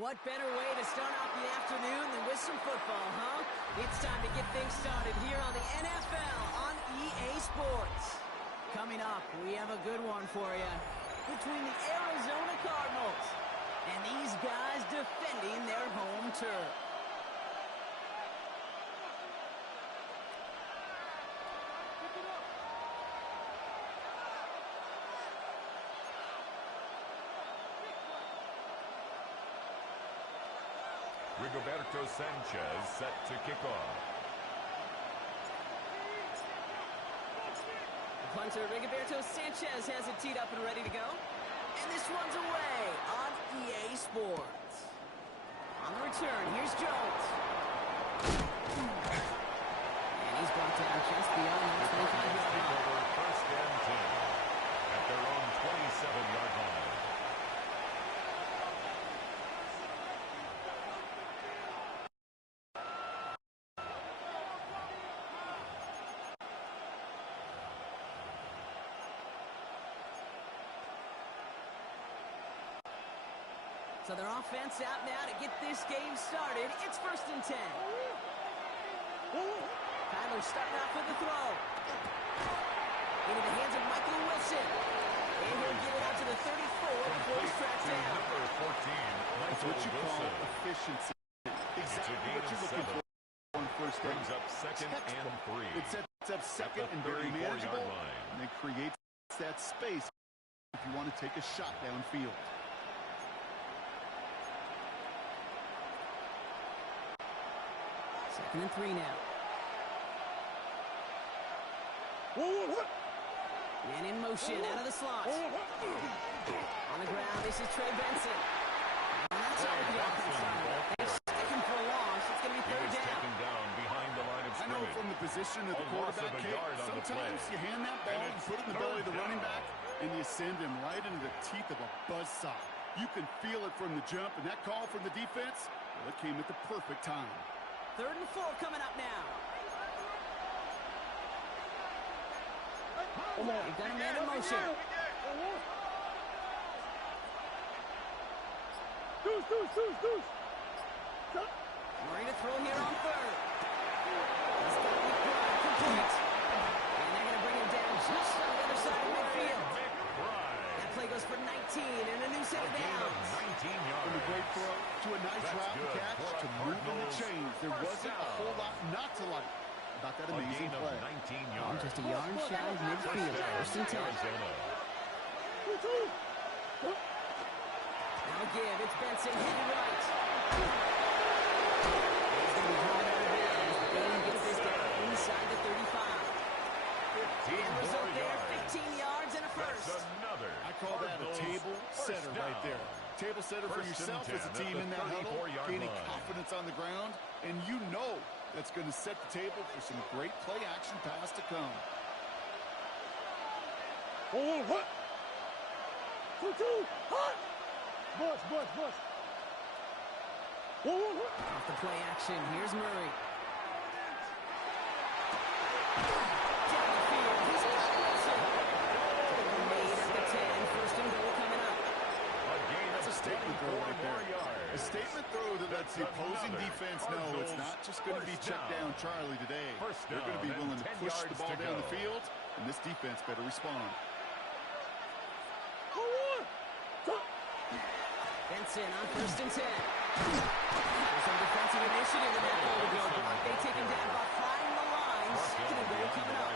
What better way to start off the afternoon than with some football, huh? It's time to get things started here on the NFL on EA Sports. Coming up, we have a good one for you between the Arizona Cardinals and these guys defending their home turf. Rigoberto Sanchez set to kick off. The punter, Rigoberto Sanchez, has it teed up and ready to go. And this one's away on EA Sports. On the return, here's Jones. And he's brought down just beyond that 25-yard line. First and 10 at their own 27-yard line. So their offense out now to get this game started. It's first and 10. Kyler starting off with the throw. Into the hands of Michael Wilson. And he'll get it out to the 34 before he's tracked down. Number 14, That's what you call efficiency. Exactly what you're looking for on first down. Brings up second and 3. It sets up second and very manageable. And it creates that space if you want to take a shot downfield. Second and 3 now. Man in motion out of the slot. On the ground, this is Trey Benson. And that's all the offense side. They're sticking for a loss. It's going to be third down. Taken down behind the line of scrimmage. I know from the position of the quarterback kick, sometimes you hand that ball and put it in the belly of the running back, and you send him right into the teeth of a buzzsaw. You can feel it from the jump, and that call from the defense, well, it came at the perfect time. Third and 4 coming up now. You've got a man in motion. Murray to throw here on third. He's got McBride complete. And they're going to bring him down just on the other side of midfield. That play goes for 19 and a new set of downs. 19 yards. From a great throw to a nice route and catch to moving the chains. There wasn't a whole lot not to like about that amazing play. 19 yards. Just a yard shy of midfield. First and 10. Now give. It's Benson hitting right. He's going to be drawn out of bounds. The game gets this down inside the 35. And result there, 15 yards and a first. I call that a table setter right there. Table setter for yourself as a team in that huddle, gaining confidence on the ground, and you know that's going to set the table for some great play action pass to come. Off the play action, here's Murray. Down the field, he's got Wilson. Tackle made at the 10, first and goal coming up. That's a statement throw right there. A statement throw that lets the opposing defense know it's not just going to be check down Charlie today. They're going to be willing to push the ball down the field, and this defense better respond. Benson on first and 10. There's some defensive initiative in that goal to go. They take him down by flying the lines. To the goal coming up.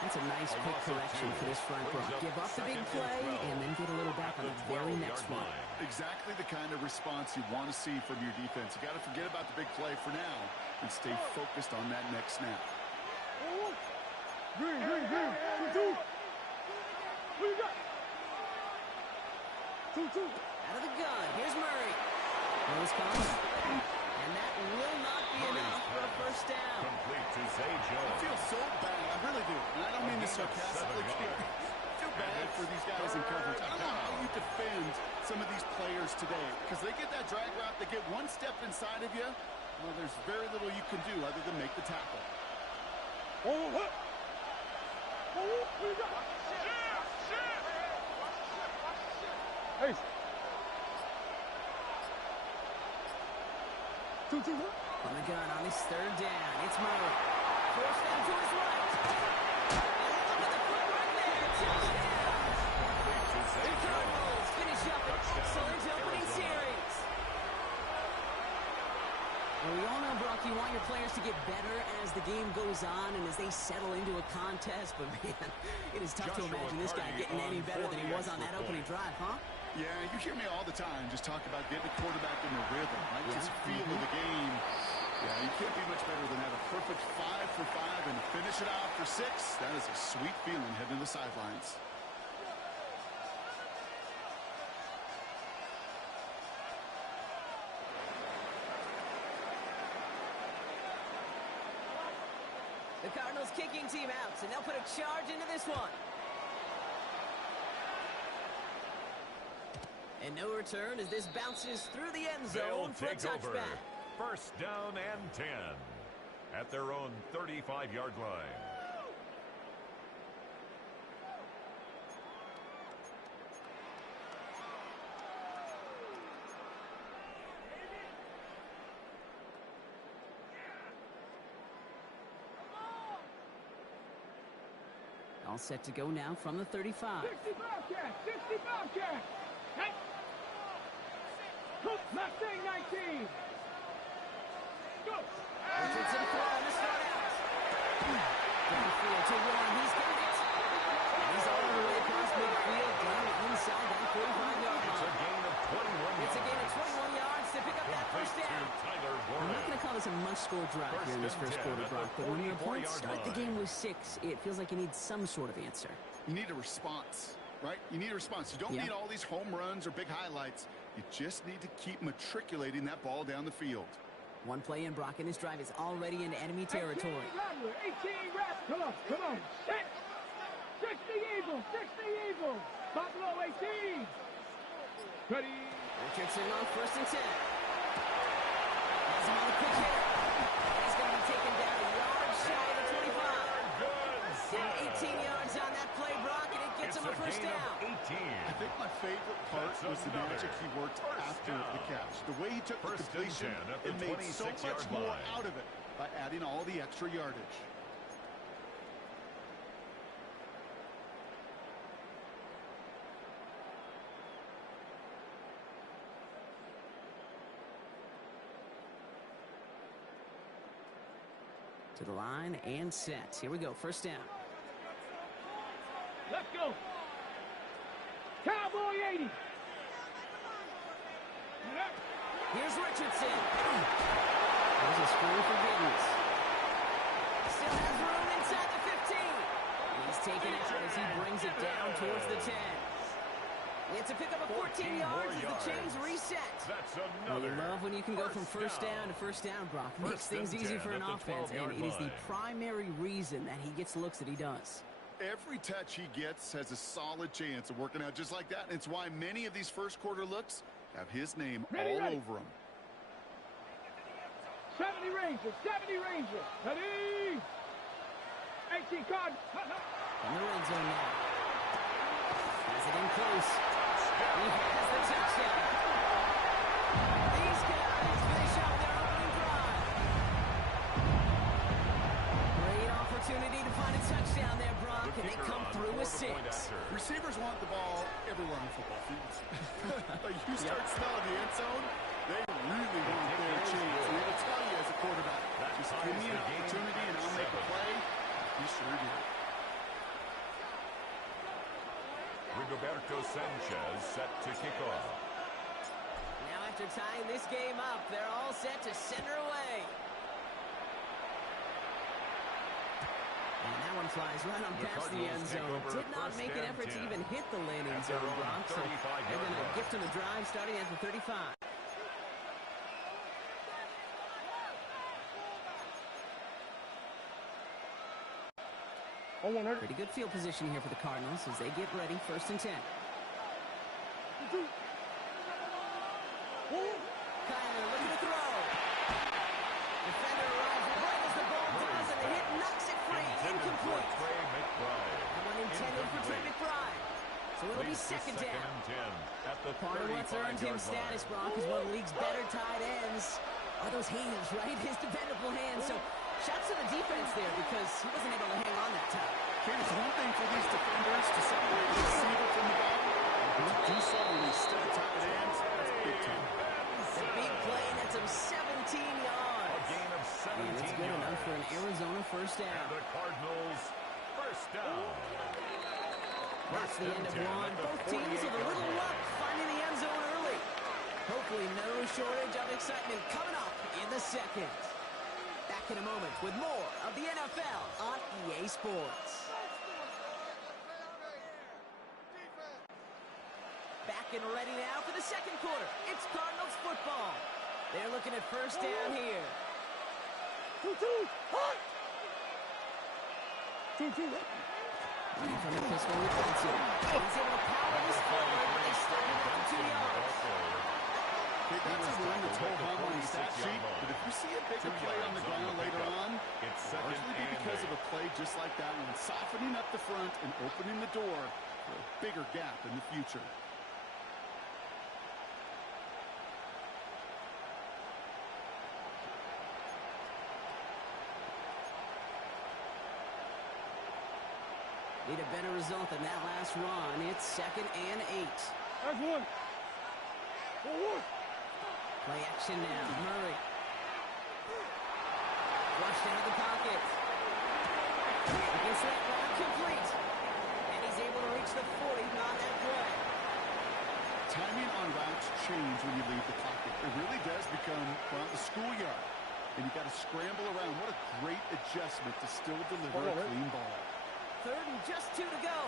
That's a nice quick correction for this front row. Give up the big play and then get a little back on the very next one. Exactly the kind of response you want to see from your defense. You got to forget about the big play for now and stay focused on that next snap. Out of the gun, here's Murray. Nose comes, and that will not be enough for a first down. Complete to Zay Jones. I feel so bad, I really do. And I don't mean this sarcastically. I feel bad for these guys in coverage. I don't know how you defend some of these players today, because they get that drag route, they get one step inside of you. Well, there's very little you can do other than make the tackle. On the gun on his third down. It's Murray. Forced down to his right. And look at the footwork there. Touchdown. The Cardinals finish up an excellent opening series. Well, we all know, Brock, you want your players to get better as the game goes on and as they settle into a contest. But, man, it is tough to imagine this guy getting any better than he was on that opening drive, huh? Yeah, you hear me all the time just talk about getting the quarterback in the rhythm, right? Yeah. Just feel of the game. Yeah, you can't be much better than have a perfect 5 for 5 and finish it off for 6. That is a sweet feeling heading to the sidelines. The Cardinals kicking team out, and they'll put a charge into this one. And no return as this bounces through the end zone for a touchback. First down and 10 at their own 35-yard line. All set to go now from the 35. 60 Bobcat! 60 Bobcat! Hey! Mustang 19! Go! Richardson throwing to start out. Downfield to Warren. He's got it. He's all the way across midfield down inside that 45-yard line. It's a gain of 21 yards. It's a gain of 21 yards to pick up that first down. I'm not going to call this a must-score drive here in this first quarter, Brock, but when your opponents start the game with 6, it feels like you need some sort of answer. You need a response, right? You need a response. You don't need all these home runs or big highlights. You just need to keep matriculating that ball down the field. One play in, Brock, and this drive is already into enemy territory. 18 Rattler. Come on. 60 Eagles. 60 Eagles. Buffalo 18. Ready. Richardson on first and 10. Has him on the quick hit. He's going to be taken down a yard shy of the 25. Down 18 yards on that play, Brock, and it gets him a first down. I think my favorite part was the magic he worked after the catch. The way he took the completion and made so much more out of it by adding all the extra yardage. To the line and set. Here we go. First down. Let's go. Cowboy 80. Here's Richardson. There's a screen for Giddens. Still has room inside the 15. He's taken out as he brings it down towards the 10. It's a pick up of 14 yards as the chains reset. That's Well, another. you love when you can go from first down to first down, Brock. Makes things easy for an offense, and it is the primary reason that he gets the looks that he does. Every touch he gets has a solid chance of working out just like that. And it's why many of these first quarter looks have his name all over them. 70 Rangers. 70 Rangers. Ready. 18 card. In the red zone now. Has it in close. He has the touchdown. These guys finish out their opening drive. Great opportunity to find a touchdown there, Brock, and they come through with 6. Receivers want the ball everywhere on the football field. But you start smelling the end zone, they really want their chance. And it'll tell you as a quarterback, just give me an opportunity and I'll make a play. He sure did. Rigoberto Sanchez set to kick off. Now after tying this game up, they're all set to send her away. And that one flies right on past the end zone. Did not make an effort to even hit the landing zone, Brock. So they're going to gift him a drive starting at the 35. Pretty good field position here for the Cardinals as they get ready. First and 10. Kyler looking to throw. Defender arrives right as the ball does, and the hit knocks it free. Incomplete. That one intended for Trey McBride. So it'll be second down. At the Part of what's earned him status, Brock, is one of the league's better tight ends. are those hands, right? His dependable hands. So shouts to the defense there because he wasn't able to hang on that time. Kate, it's one thing for these defenders to separate the receiver from the back, but to do so when they step tight ends, that's big time. The big play nets him 17 yards. A gain of 17 and it's good enough for an Arizona first down. And the Cardinals first down. That's the end of one. Both teams with a little luck finding the end zone early. Hopefully no shortage of excitement coming up in the second. Back in a moment with more of the NFL on EA Sports. Back and ready now for the second quarter. It's Cardinals football. They're looking at first down here. 2-2, hot! 2-2. Running from the pistol with Benson. He's able to power this forward, but they stop him at the 2 yards. That's a run that's hold home on the stat sheet, but if you see a bigger play on the ground later on, it's largely be because of a play just like that one, softening up the front and opening the door for a bigger gap in the future. Need a better result than that last run. It's 2nd and 8. That's one. Forward. Play action now. Murray. Flushed out of the pocket. Against that round complete. And he's able to reach the 40 on that play. Timing on routes change when you leave the pocket. It really does become, well, the schoolyard. And you got to scramble around. What a great adjustment to still deliver a clean ball. 3rd and just 2 to go.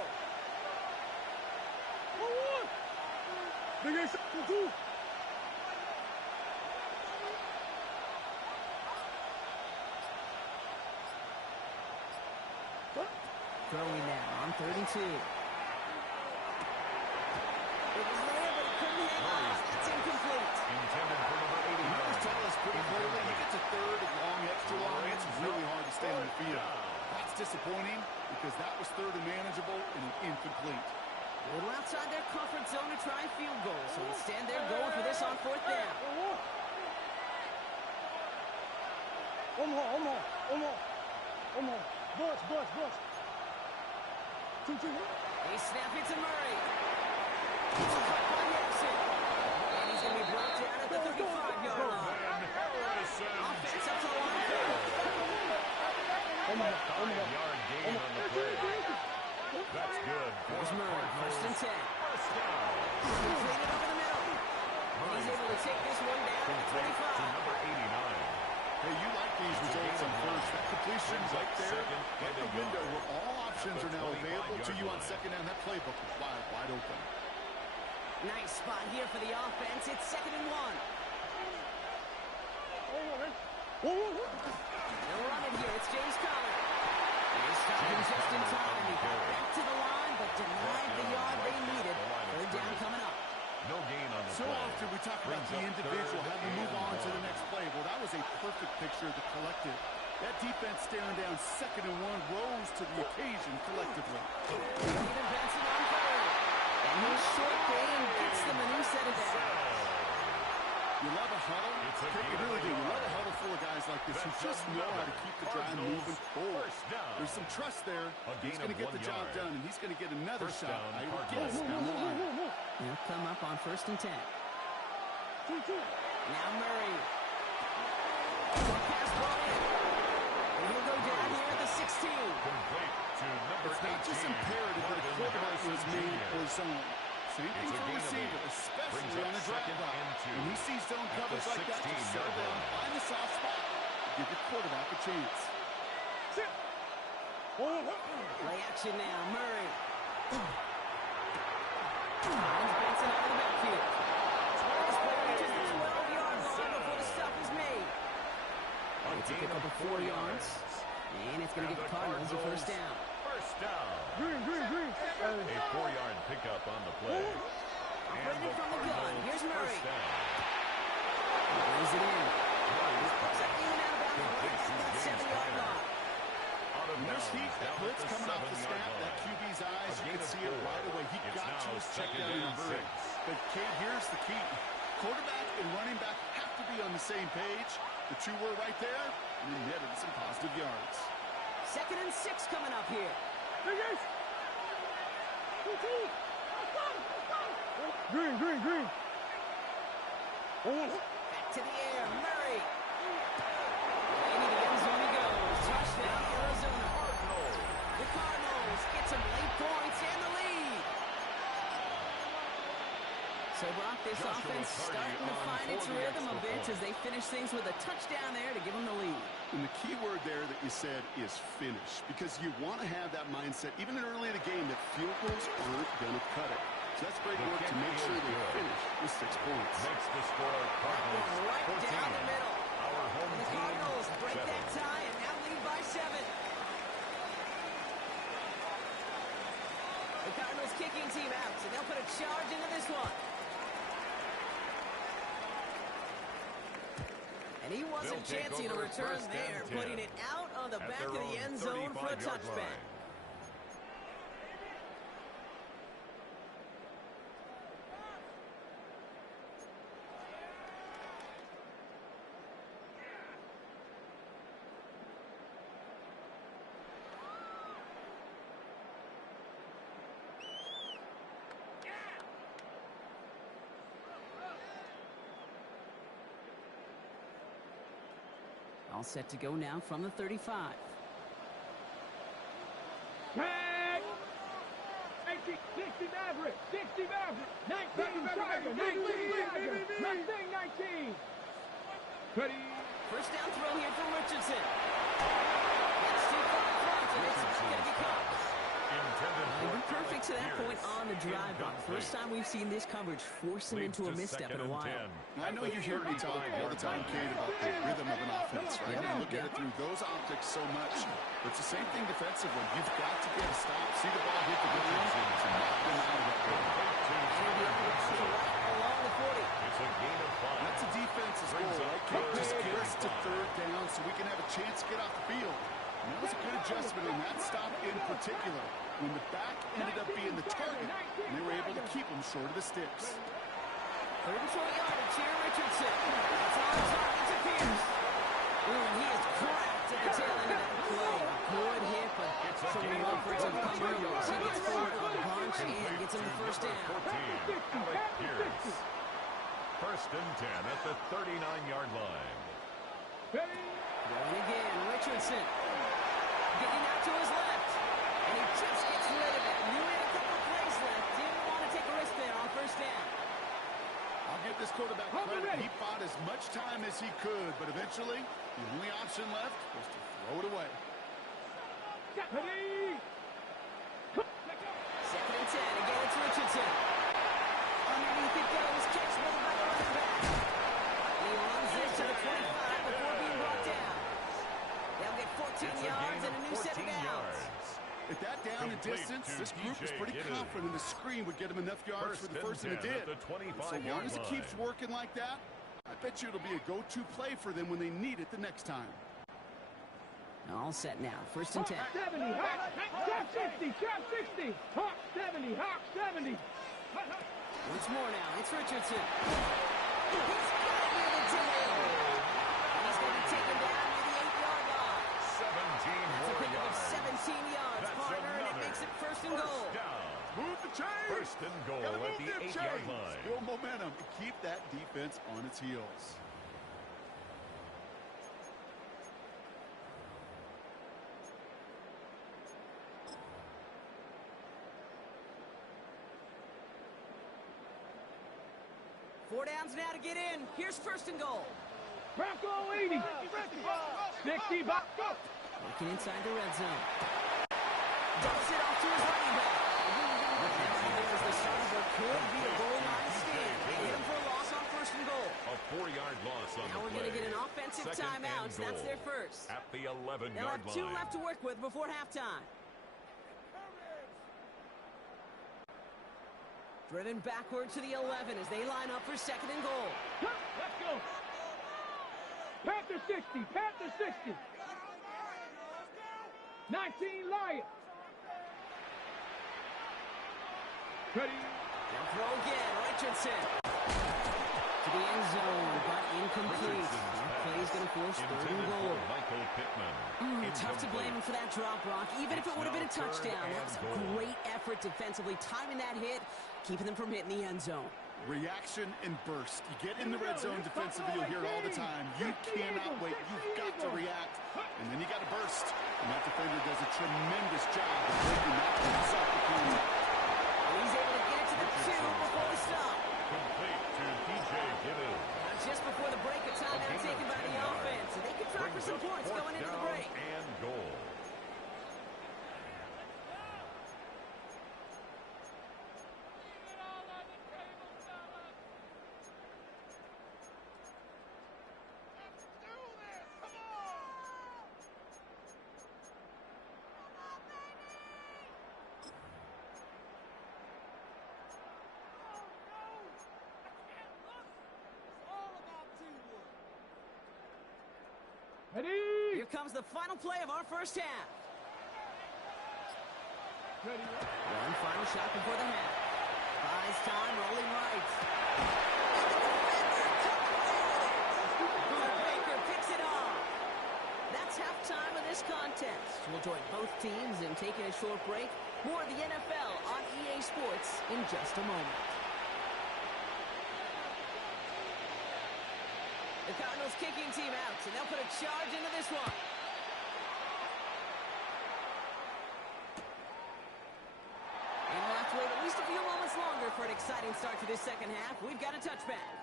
Forward. Big ace. 2-2. Throwing now on 3rd and 2. It was there, but it couldn't hang on. It's incomplete. Intended for number 89. You can tell us pretty clearly. You get to 3rd and long, extra long. It's really hard to stay on the field. That's disappointing because that was 3rd and manageable and incomplete. A little outside their comfort zone to try field goal. So instead, they're going for this on 4th down. One more. Bust. 2-2. They snap it to Murray. It's caught by Harrison. And he's going to be brought down at the 35-yard line. Offense up to the line. 5-yard gain on the play. That's good. There's Murray, 1st and 10. First down. Completed over the middle. And he's able to take this one down at the 25. To number 89. Hey, you like these results on first. That completion right there, right the window where all options are now available to you on 2nd down. That playbook is wide open. Nice spot here for the offense. It's 2nd and 1. They'll run it here. It's James Conner. They stopped him just in time. He got back to the line, but denied the yard they needed. 3rd down coming up. No gain on the So play. often we talk about the individual, how to move on to the next play. Well, that was a perfect picture of the collective. That defense staring down 2nd and 1 rose to the occasion collectively. Steven Benson on 3rd. And his short gain gets them a new set of downs. You love a huddle. You really do. You love a huddle full of guys like this who just know how to keep the drive moving forward. There's some trust there. He's going to get the job done, and he's going to get another shot, I would guess, down the line. He'll come up on 1st and 10. 2-2. Now Murray. Pass ball in. And he'll go down here at the 16. Complete to number 18. It's not just imperative that a quarterback was made or zone. Same thing for a receiver, especially on a drag route. When he sees zone coverage like that, just settle down, find the soft spot, give the quarterback a chance. Play action now, Murray. Finds Benson out of the backfield. This play reaches the 12-yard line before the stop is made. It's a pick up of 4 yards. And it's going to give the Cardinals a 1st down. First down. Green. A 4-yard pickup on the play. Operating from the gun. Here's Murray. First down. Brings it in. Pulls that in and out of bounds right at that 7-yard line. When there's heat, that blitz coming off the snap, that QB's eyes, you can see it right away. He got to his check down in a hurry. But, Kate, here's the key. quarterback and running back have to be on the same page. The two were right there, and he netted some positive yards. 2nd and 6 coming up here. Green, green, green. Back to the air, Murray. Into the end zone he goes. Touchdown, Arizona. The Cardinals get some late points and the lead. So, Brock, this offense starting to find its rhythm a bit as they finish things with a touchdown there to give them the lead. And the key word there that you said is finish, because you want to have that mindset, even early in the game, that field goals aren't going to cut it. So that's great work to make sure they finish with 6 points. Makes the score Cardinals Right 14. down the middle. Our home And the team Cardinals break 7. that tie and now lead by 7. The Cardinals kicking team out, so they'll put a charge into this one. And he wasn't chancing a return there, putting it out on the back of the end zone for a touchback. All set to go now from the 35. Tag! 60 Maverick, 60 Maverick, 19 Tiger, 19 Tiger, Mustang 19. Ready. First down throw here from Richardson. That's too far in front, and it's going to be caught. Perfect to that point on the drive block. First time we've seen this coverage force him into a misstep in a while. I know you hear me talk all the time, Kate, about the rhythm of an offense, right? You look at it through those optics so much. But it's the same thing defensively. You've got to get a stop, see the ball hit the ground, and knock them out of that goal. Along the 40. It's a gain of 5. That's a defense's goal, right, Kate? Just get us to 3rd down so we can have a chance to get off the field. And that was a good adjustment in that stop in particular, when the back ended up being the target, and they were able to keep him short of the sticks. 3rd and 4 yardage here, Richardson. It's on target to Pierce. Ooh, he is cracked at the tail end of that play. Good hit, but some room for some coverage. He gets forward on the punch and gets him the first down. 14. First and 10 at the 39-yard line. Going again, Richardson. Getting out to his left. And he just gets rid of it. Knew he had a couple of plays left. Didn't want to take a risk there on first down. I'll give this quarterback credit. He fought as much time as he could, but eventually, the only option left was to throw it away. 2nd and 10. Again, it's Richardson. Underneath it goes. Catch made by the running back. And he runs this to the 25 before being brought down. They'll get 14 yards and a new set of downs. At that down and distance, this group was pretty confident the screen would get him enough yards for the first, and it did. So long as it keeps working like that, I bet you it'll be a go-to play for them when they need it the next time. All set now. First and 10. 70, Hawk 60, Cap 60, Hawk 70, Hawk 70. Once more now. It's Richardson. He's got it near the tail. He's going to take him down near the 8-yard line. 17 That's a more pickup of yards. 17 yards, That's partner, and it another makes it first and goal. Down. Move the chains. First and goal at the 8-yard line. Build momentum and keep that defense on its heels. Four downs now to get in. Here's first and goal. Bronco 80, 60, back up. Working inside the red zone. Dumps it off to his running back. There's the start of what could be a goal line stand. They hit him for a loss on first and goal. A 4-yard loss on Now the we're play. going to get an offensive Second timeout. and That's goal their first. at the 11-yard They'll have 2 line. left to work with before halftime. Driven backward to the 11 as they line up for second and goal. Let's go. Panther 60, Panther 60. 19 Lions. Ready. They'll throw again. Richardson. To the end zone, but incomplete. That play's going to force third and goal. Michael Pittman. Tough to blame him for that drop, Brock. Even if it would have been a touchdown, that was a great effort defensively, timing that hit, keeping them from hitting the end zone. Reaction and burst. You get in the red zone defensively, you'll hear it all the time. You cannot wait. You've got to react. And then you got to burst. And that defender does a tremendous job of breaking that pass up the contact. And he's able to get it to the 2 before the stop. Complete to DJ Gibbons. Just before the break, a timeout taken by the offense. So they can try for some points going into the break. And goal. Ready? Here comes the final play of our first half. Ready. One final shot before the half. Buys time, rolling right. Baker picks it off. That's halftime of this contest. We'll join both teams in taking a short break. More of the NFL on EA Sports in just a moment. The Cardinals kicking team out, and they'll put a charge into this one. And we'll have to wait at least a few moments longer for an exciting start to this second half. We've got a touchback.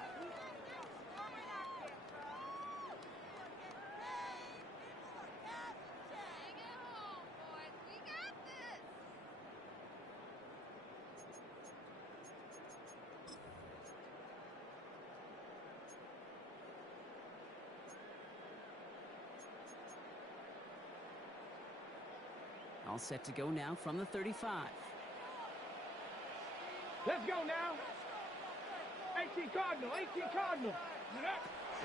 All set to go now from the 35. Let's go now. 18 Cardinal, 18 Cardinal.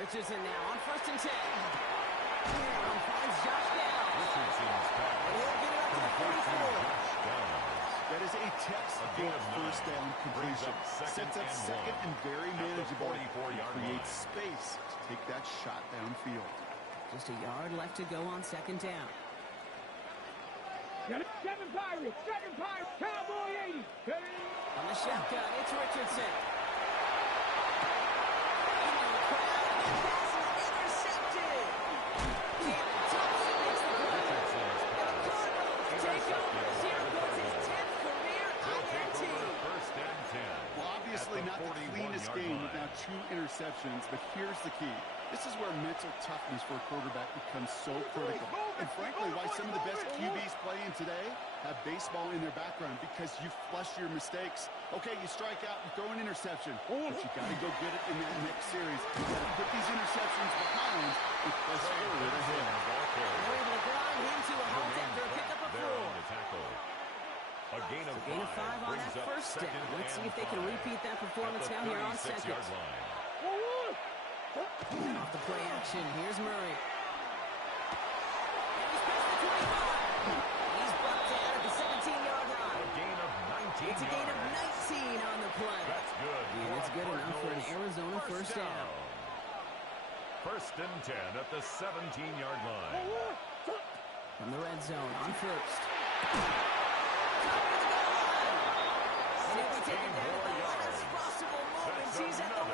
Richardson now on 1st and 10. And finds Josh down. Richardson's pass. He'll get it up to the 44. That is a textbook first down completion. Sets up second and very manageable. Creates space to take that shot downfield. Just a yard left to go on 2nd down. Got it. 7 Pirates, Cowboy 80. On the shotgun, it's Richardson. Into the crowd, and the pass is intercepted. Campbell Thompson makes the play. And the Cardinals take over as he records his 10th career INT. First and 10. Well, obviously not the cleanest game with now 2 interceptions, but here's the key. This is where mental toughness for a quarterback becomes so critical. And frankly, why some of the best QBs playing today have baseball in their background, because you flush your mistakes. Okay, you strike out and throw an interception, but you got to go get it in the next series. You got to put these interceptions behind and press forward ahead. They're able to grind him to a halt after a pickup of 4. A gain of 5 on that first down. Let's see if they can repeat that performance now here on 2nd. Off the play action, here's Murray. And he's past the 25. He's bucked down at the 17-yard line. A gain of 19 It's a gain of 19 on the play. That's good. And it's good enough for an Arizona first down. First and 10 at the 17-yard line. From the red zone on 1st. Top of the goal line. And he'll be taken down at the last possible moment. He's at the 1.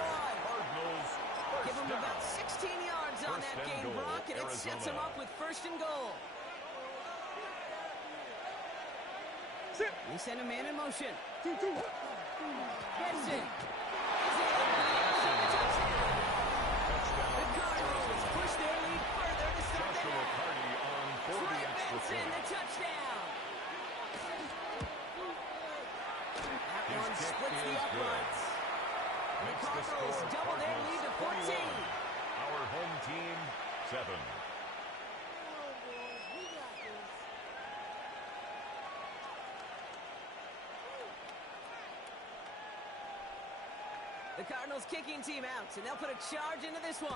Give him about 16 yards on that game, Brock, and it sets him up with 1st and goal. They send a man in motion. Gets it. The Cardinals push their lead further to start the half. Trey Benson, the touchdown. That one splits the uprights. The Cardinals double their lead to 14. Our home team, 7. The Cardinals kicking team out, and they'll put a charge into this one.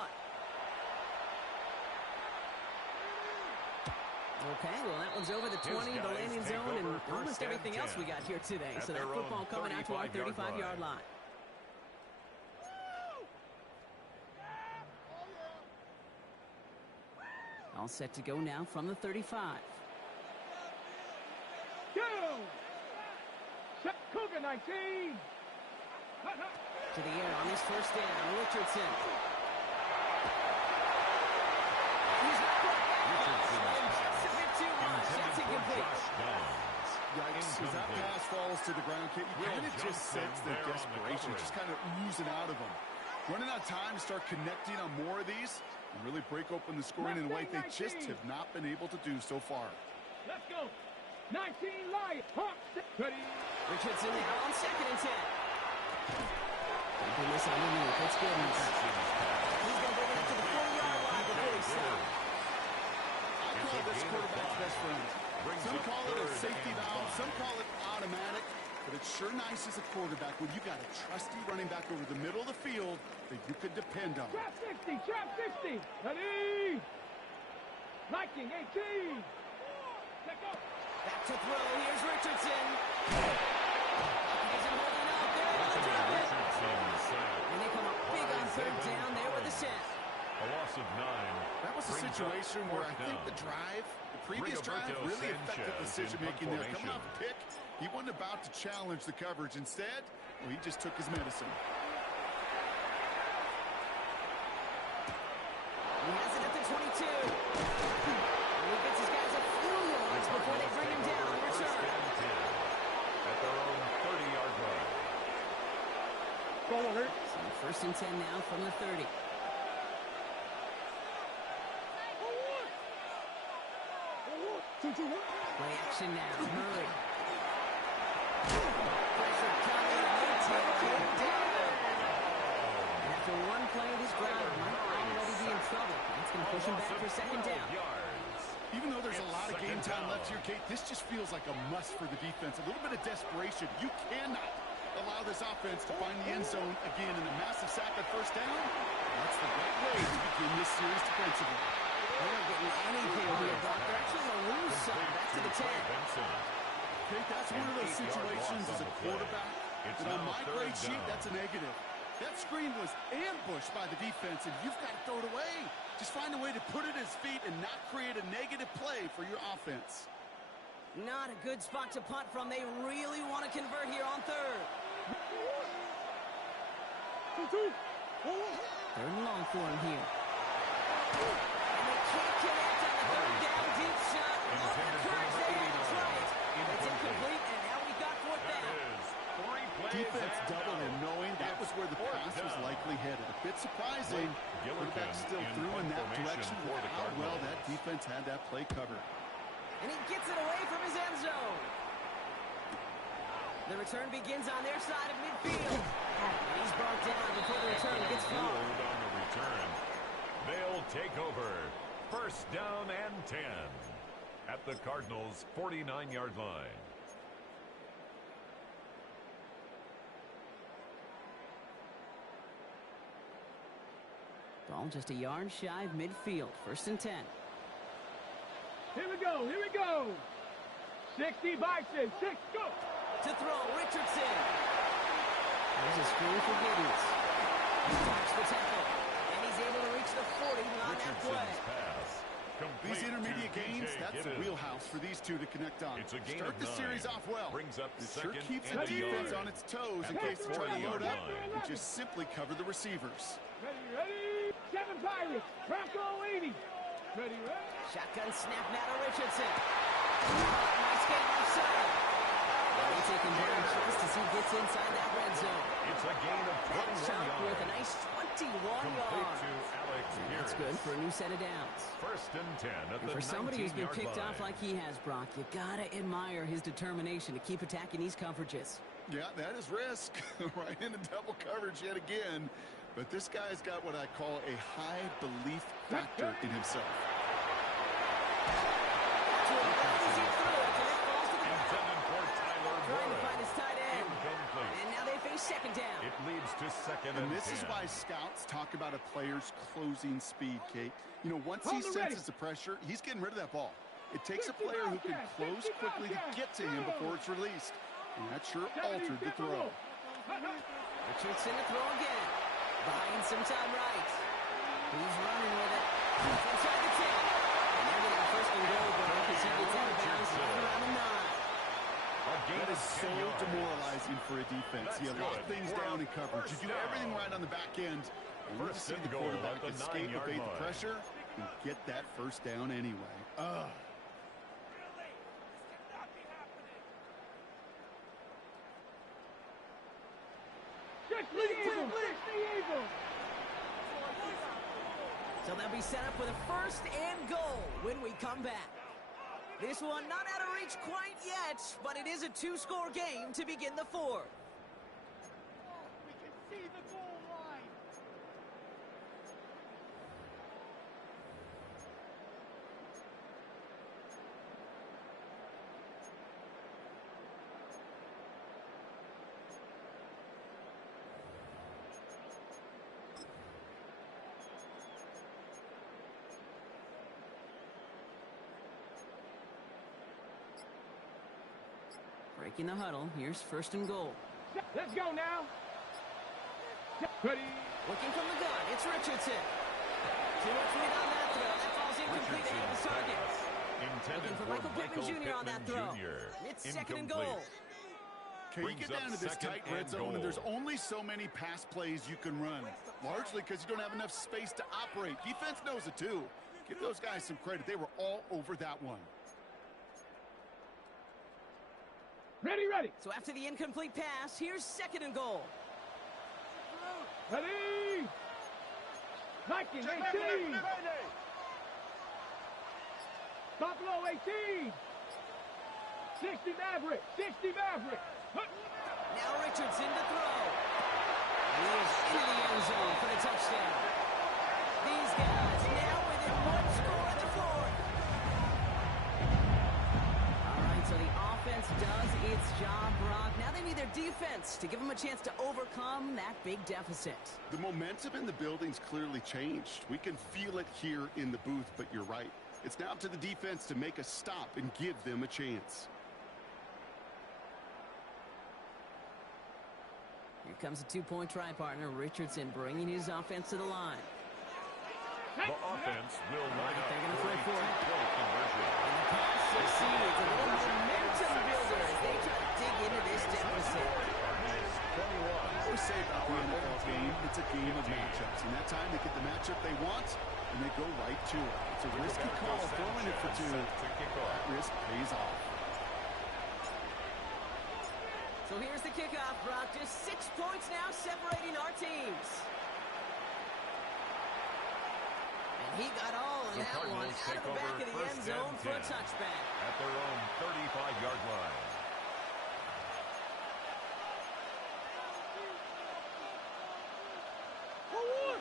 Okay, well, that one's over the 20, the landing zone, and almost everything else we got here today. So that football coming out to our 35-yard line. All set to go now from the 35. Go! Set Cougar 19. To the air on his first down, Richardson. He's not quite back. Just a bit too much. That's incomplete. Yikes, as that pass falls to the ground, Kate, you kind of just sense the desperation just kind of oozing out of them. Running out of time to start connecting on more of these and really break open the scoring in a way they just have not been able to do so far. Let's go. 19 Lions. Hawks. Ready. Richardson now on 2nd and 10. Taking this underneath. That's good. He's going to bring it up to the 40-yard line before he stops. I call this quarterback's best friend. Some call it a safety valve, some call it automatic, but it's sure nice as a quarterback when you got a trusty running back over the middle of the field that you could depend on. Trap 60, trap 60. Ready. Liking 18. Let go. Back to throw. Here's Richardson. He's holding up. They're able to drop it. And they come up big on 3rd down there with a set. A loss of 9. That was a situation where I think the drive, the previous drive, really affected decision-making there. Coming off a pick, he wasn't about to challenge the coverage. Instead, well, he just took his medicine. He has it at the 22. And he gets his guys a few yards before they bring him down on return. At their own 30-yard line. Ball alert. So 1st and 10 now from the 30. Play action now. Murray. Pressure coming. They take him down. And after one play, this drive might already be in trouble. That's going to push him back for 2nd down. Even though there's a lot of game time left here, Kate, this just feels like a must for the defense. A little bit of desperation. You cannot allow this offense to find the end zone again in a massive sack at 1st down. That's the right way to begin this series defensively. They're not getting anything here, Doc. They're actually going to lose some. Back to the 10. Kate, that's one of those situations as a quarterback that on my grade sheet, that's a negative. That screen was ambushed by the defense, and you've got to throw it away. Just find a way to put it at his feet and not create a negative play for your offense. Not a good spot to punt from. They really want to convert here on 3rd. 3rd and long for him here. And they can't connect on the 3rd down deep shot. Off the curve there. That's right. It's incomplete, and now we got 4th down. Defense double and knowing that was where the pass was likely headed. A bit surprising. Quarterback still threw in that direction with how well that defense had that play covered. And he gets it away from his end zone. The return begins on their side of midfield. And he's brought down before the return gets far. On the return. They'll take over. 1st down and 10 at the Cardinals' 49-yard line. Ball just a yard shy of midfield. 1st and 10. Here we go. Here we go. 60 Bison. 6, go. To throw, Richardson. There's a screen for Giddens. He touched the tackle. And he's able to reach the 40 on that play. These intermediate gains, that's a wheelhouse for these two to connect on. Start the series off well. It sure keeps the defense on its toes in case they try to load up and just simply cover the receivers. Ready. 7 Pirates. Bronco 80. Ready. Shotgun snap now to Richardson. Nice game offside. They take him down just as he gets inside that red zone. It's a gain of 21 yards. With a nice 21 yards. That's good for a new set of downs. 1st and 10 at the 19-yard line. For somebody who's been picked off like he has, Brock, you gotta admire his determination to keep attacking these coverages. Yeah, that is risk. Right into double coverage yet again. But this guy's got what I call a high belief factor in himself. Trying to find his tight end. And now they face 2nd down. It leads to 2nd and and 10. This is why scouts talk about a player's closing speed, Kate. You know, once he senses the pressure, he's getting rid of that ball. It takes a player who can close quickly to get to him before it's released. And that sure altered the throw. Richardson to throw again. Buying some time right. He's running with it. Inside the 10. and goal, though, because he gets out of bounds right around the 9. That is so demoralizing for a defense. You lock things down in coverage. You do everything right on the back end. And you see the quarterback escape, evade the pressure, and get that first down anyway. So they'll be set up with a first and goal when we come back. This one not out of reach quite yet, but it is a two-score game to begin the fourth. We can see the goal line. Breaking the huddle. Here's first and goal. Let's go now. Ready. Looking from the gun. It's Richardson. Too much lead on that throw. That falls incomplete ahead of his target. Looking for Michael Pittman Jr. on that throw. It's second and goal. Okay, you get down to this tight red zone, and there's only so many pass plays you can run, largely because you don't have enough space to operate. Defense knows it, too. Give those guys some credit. They were all over that one. Ready, ready. So after the incomplete pass, here's second and goal. Ready. 19, 18. Buffalo 18. 60 Maverick. 60 Maverick. Now Richardson to throw. He is into the end zone for the touchdown. These guys now within one score in the fourth. All right, so the offense does its job, Brock. Now they need their defense to give them a chance to overcome that big deficit. The momentum in the building's clearly changed. We can feel it here in the booth, but you're right. It's now up to the defense to make a stop and give them a chance. Here comes a two-point try partner, Richardson, bringing his offense to the line. The offense will line up They're going to for throw a for it. two-point conversion. And the pass succeeds. A little momentum builder as they try to dig into this deficit. I always say about the NFL game, it's a game of matchups. And that time they get the matchup they want, and they go right to it. It's a risky call, throwing it for two. That risk pays off. So here's the kickoff, Brock. Just 6 points now separating our teams. And he got all of that one out of the back of the end zone for a touchback. At their own 35-yard line.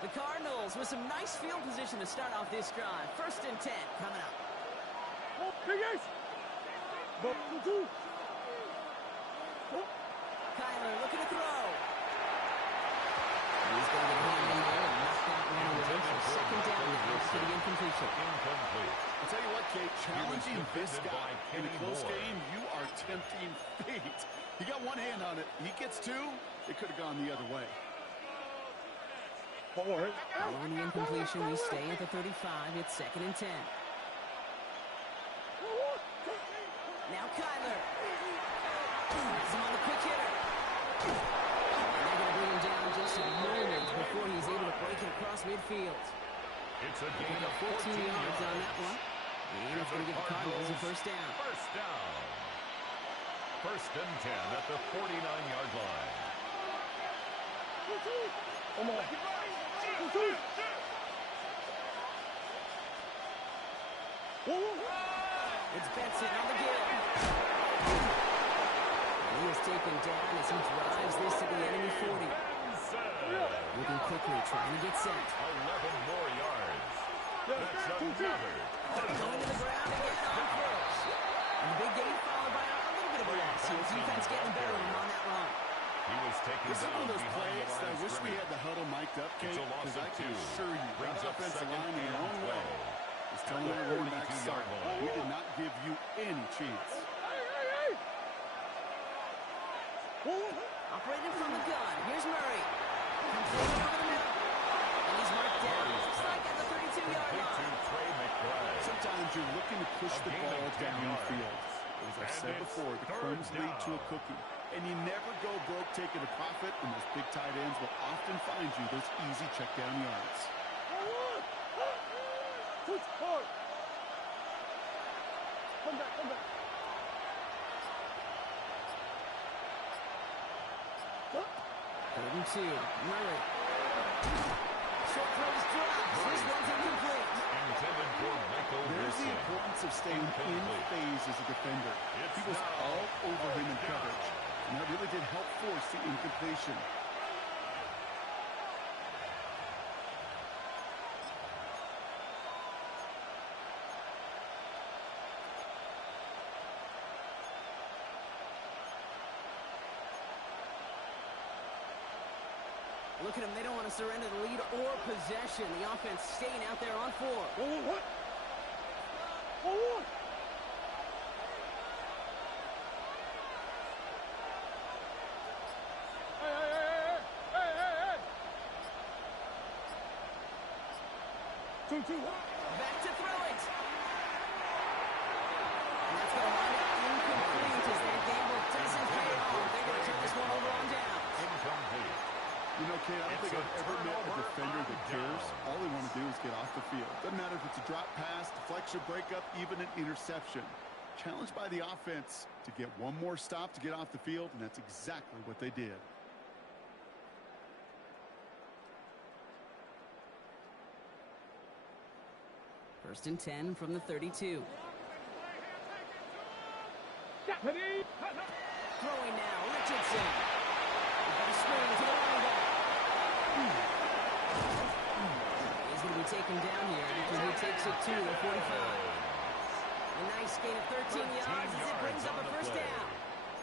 The Cardinals with some nice field position to start off this drive. First and 10 coming up. Kyler looking to throw. He's going to get hit in there and knock that one away for second down now to the incompletion. Incomplete. I'll tell you what, Kate, challenging this guy in a close game, you are tempting fate. He got one hand on it. He gets two. It could have gone the other way. Following the incompletion, we stay at the 35. It's second and 10. Now Kyler. Has him on the quick hitter. And they're going to bring him down just a moment before he's able to break it across midfield. It's a gain of 14 yards on that one. And it's going to give the Cardinals a first down. First down. First and 10 at the 49-yard line. It's Benson on the give. He is taken down as he drives this to the enemy 40. Moving quickly, trying to get set. 11 more yards. That's another. Going to the ground again on first. And the big gain followed by a little bit of a loss here. Defense getting better than him on that run. He was taken This is down one of those behind plays the that I line of wish we scrimmage. had the huddle mic'd up, Kate, It's a loss because of I can 2. assure you Brings that up offensive second line in and their own 12. way is telling their running back, sorry, 42-yard line. we did not give you any chance. Operating from the gun. Here's Murray. Completed over the middle. And he's marked down just like at the 32-yard line. Trey McBride. Sometimes you're looking to push the ball downfield. As I said before, the crumbs lead to a cookie. And you never go broke taking a profit, and those big tight ends will often find you those easy check down yards. Come back, come back. Third and 2. Murray. Short throws drops. This one's incomplete. Intended for Michael There's the Wilson. importance of staying in phase as a defender. He was all over him in coverage, and that really did help force the incompletion. Look at them. They don't want to surrender the lead or possession. The offense staying out there on 4. What? Hey! 2-2. Back to throw it. And that's going to wind up incomplete as their gamble doesn't pay off. They're going to turn this one over on down. Incomplete. You know, Kate, I don't think I've ever met a defender that cares. All they want to do is get off the field. Doesn't matter if it's a drop pass, deflection, breakup, even an interception. Challenged by the offense to get one more stop to get off the field, and that's exactly what they did. First and 10 from the 32. Throwing now, Richardson. We've got a screen to the running back. He's going to be taken down here because he takes it to the 45. A nice gain of 13 yards as it brings up a first down.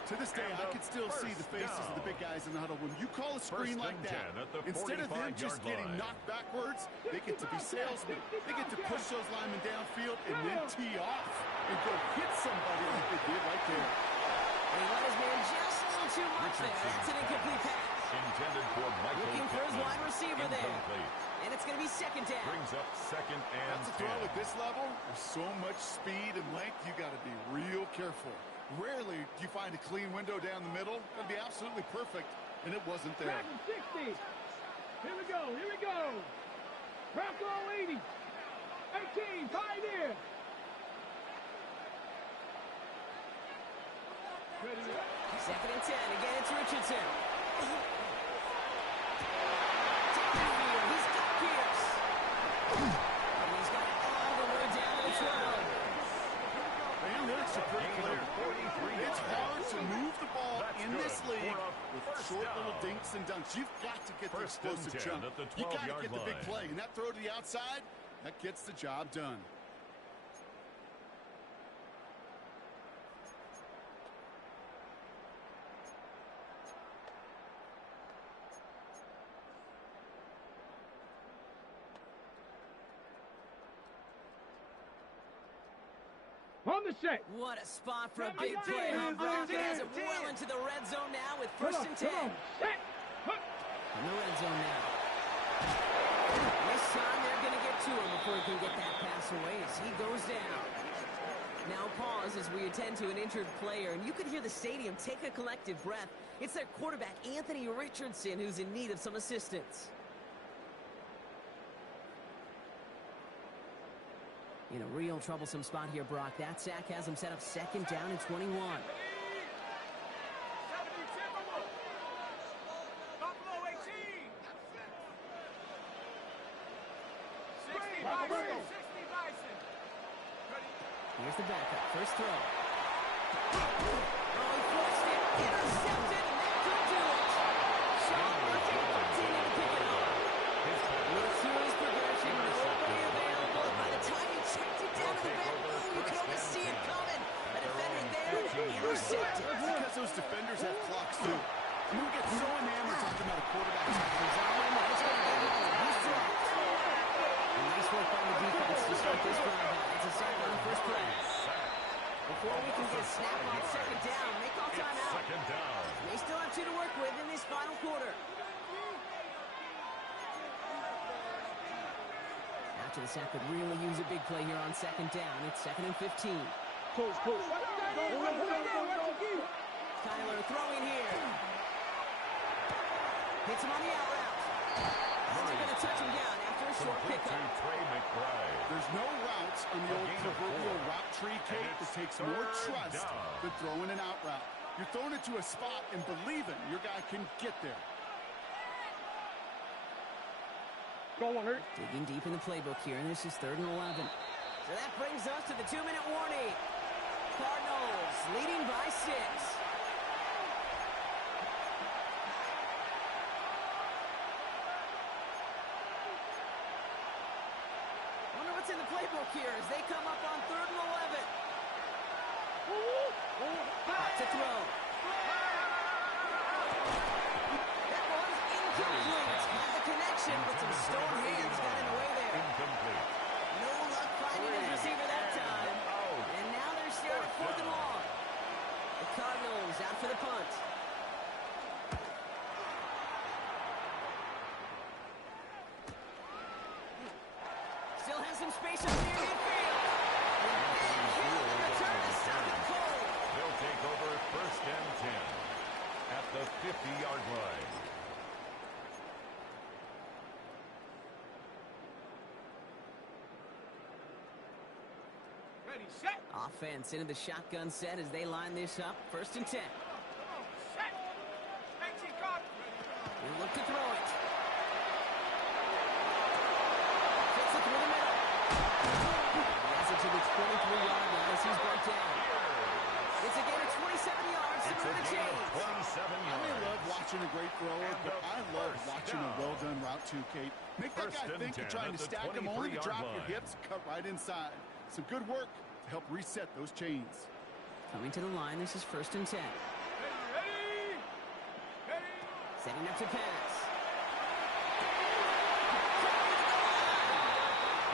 To this day, I can still see the faces of the big guys in the huddle. When you call a screen like that, instead of them just getting knocked backwards, they get to be salesmen. They get to push those linemen downfield and then tee off and go hit somebody like they did right there. And he let his man just a little too much there. That's an incomplete pass. Intended for Michael Looking for his Pittman. wide receiver there. Incomplete. And it's going to be second down. Brings up second and That's a throw at this level. With so much speed and length, you got to be real careful. Rarely do you find a clean window down the middle. It'd be absolutely perfect, and it wasn't there. Back in 60. Here we go. Bronco 80. 18, pioneer. Ready to go. Second and 10. Again, it's Richardson. Downfield. He's got Pierce. And he's got it all the way down to the 12. The analytics are pretty clear. It's hard to move the ball in this league with short little dinks and dunks. You've got to get the explosive jump. You got to get the big play. And that throw to the outside, that gets the job done. On the set. What a spot for a big play, huh, Brock? It has it well into the red zone now with first and 10. Set. In the red zone now. This time they're going to get to him before he can get that pass away as he goes down. Now pause as we attend to an injured player, and you can hear the stadium take a collective breath. It's their quarterback, Anthony Richardson, who's in need of some assistance. In a real troublesome spot here, Brock. That sack has him set up second down and 21. Here's the backup. First throw. Oh, he forced it. Intercepted. And that could do it. Sean Murphy continued to pick it up. Look through his progression. Nobody available. By the time he checked it down to the back, you could almost see it coming. A defender there. Intercepted. Because those defenders have clocks, too. I mean, we get so enamored talking about a quarterback tackles. Nice work by the defense to start this drive out. It's a sack on the first play. Before we can get a snap on second down, they call timeout. Second down. They still have 2 to work with in this final quarter. after the sack could really use a big play here on second down. It's 2nd and 15. Close. Kyler throwing here. Hits him on the out route. And they're going to touch him down after a short pickup. There's no routes on the old proverbial route tree, Kate, that takes more trust than throwing an out route. You're throwing it to a spot and believing your guy can get there. Go on, Hurt. Digging deep in the playbook here, and this is 3rd and 11. So that brings us to the 2-minute warning. Cardinals leading by 6. Wonder what's in the playbook here as they come up on 3rd and 11. Hot to throw. That one's incomplete. Had the connection, but some stone hands got in the way there. Incomplete. No luck finding his receiver that time. And now they're staring at 4th and long. The Cardinals out for the punt. Still has some space up near midfield. And he'll return to stop it cold. They'll take over 1st and 10 at the 50-yard line. Ready, set. Offense into the shotgun set as they line this up. 1st and 10. Set. 19 card. They look to throw it. Fits it through the middle. He has it to the 23-yard line as he's brought down. It's a gain of 27 yards to move the chains. 27 I yards. love watching a great thrower, but I love watching a well-done route too, Kate. Make that guy think you're trying to stack him, only to drop your hips, cut right inside. Some good work to help reset those chains. Coming to the line, this is 1st and 10. Ready. Setting up to pass.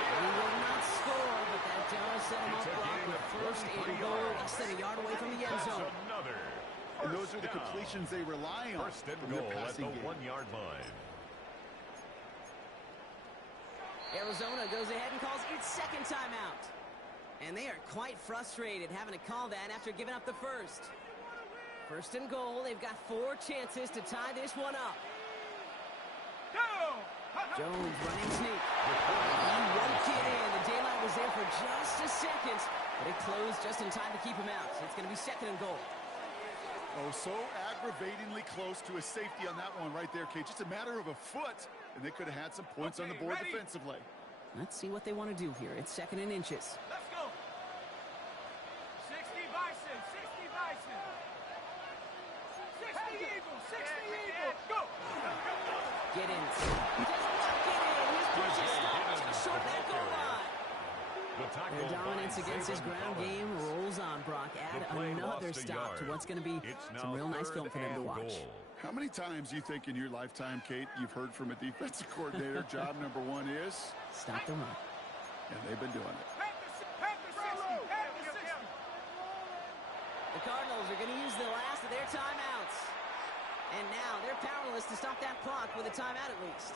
He will not score, but that does set him up block with 1st and goal, less than a yard away from the end zone. Another. And those are the completions they rely on 1st and from their goal at passing the game. 1-yard line. Arizona goes ahead and calls its 2nd timeout. And they are quite frustrated having to call that after giving up the first. 1st and goal, they've got 4 chances to tie this one up. Go. Jones running sneak. He won't get in. The daylight was there for just a second, but it closed just in time to keep him out. It's going to be 2nd and goal. Oh, so aggravatingly close to a safety on that one right there, Kate. Just a matter of a foot, and they could have had some points on the board defensively. Let's see what they want to do here. It's 2nd and inches. Let's go. 60 Bison. 60 Bison. 60 Eagles. 60 Eagles. Go. Giddens. He does not get in. His push is stopped just short of that goal line. Their dominance against his ground game rolls on, Brock. Add another stop to what's going to be some real nice film for them to watch. How many times do you think in your lifetime, Kate, you've heard from a defensive coordinator, job number 1 is? Stop the run. And they've been doing it. The Cardinals are going to use the last of their timeouts. And now they're powerless to stop that clock with a timeout at least.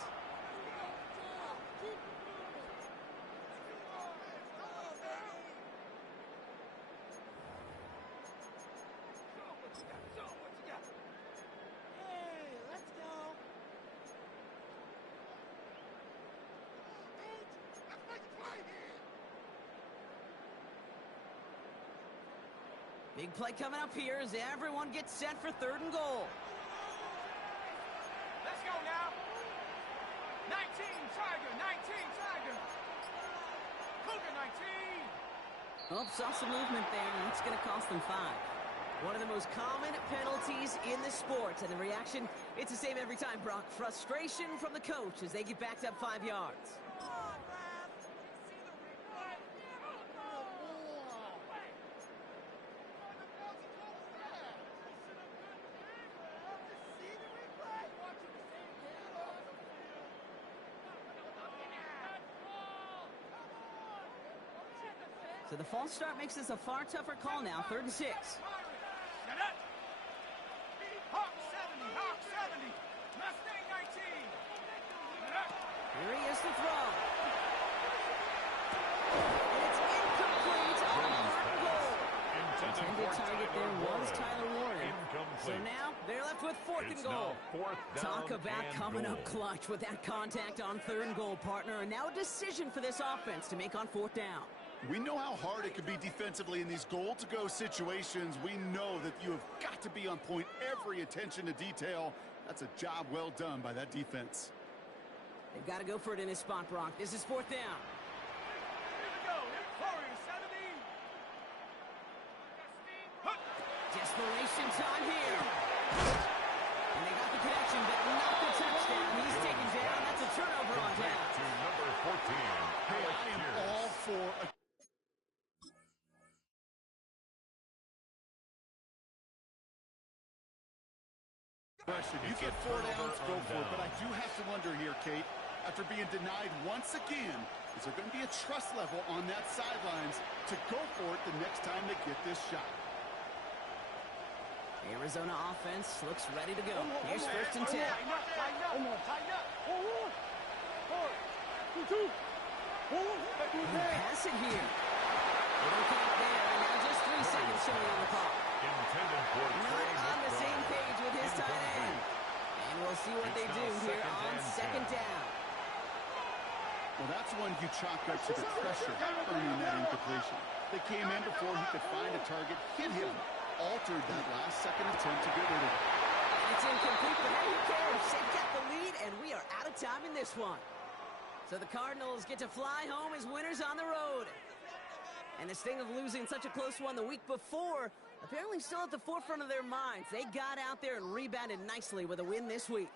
Big play coming up here as everyone gets set for 3rd and goal. Let's go now. 19 Tiger. 19 Tiger. Cougar 19. Oh, saw some movement there. That's going to cost them 5. One of the most common penalties in the sport. And the reaction, it's the same every time, Brock. Frustration from the coach as they get backed up 5 yards. So the false start makes this a far tougher call now. 3rd and 6. Hawk 70. Hawk 70. Mustang 19. Here he is to throw. target there was Tyler Warren. So now they're left with fourth and goal. Talk about coming up clutch with that contact on third and goal, partner. And now a decision for this offense to make on fourth down. We know how hard it can be defensively in these goal-to-go situations. We know that you have got to be on point, every attention to detail. That's a job well done by that defense. They've got to go for it in his spot, Brock. This is fourth down. Desperation time here. And they got the connection, but not the touchdown. He's taken down. That's a turnover on down. To number 14, Hey, I am all for a question. You get 4 downs, go for it. But I do have to wonder here, Kate, after being denied once again, is there going to be a trust level on that sidelines to go for it the next time they get this shot? Arizona offense looks ready to go. Here's first and 10. Pass it here. Little connect there, and now just 3 seconds showing on the clock. Not on the same page with his tight end. And we'll see what they do here on second down. Well, that's one you chalk up to the pressure earning that incompletion. They came in before he could find a target, hit him, altered that last-second attempt to get rid of it. And it's incomplete, but hey, who cares? They've got the lead, and we are out of time in this one. So the Cardinals get to fly home as winners on the road. And the sting of losing such a close one the week before, apparently still at the forefront of their minds. They got out there and rebounded nicely with a win this week.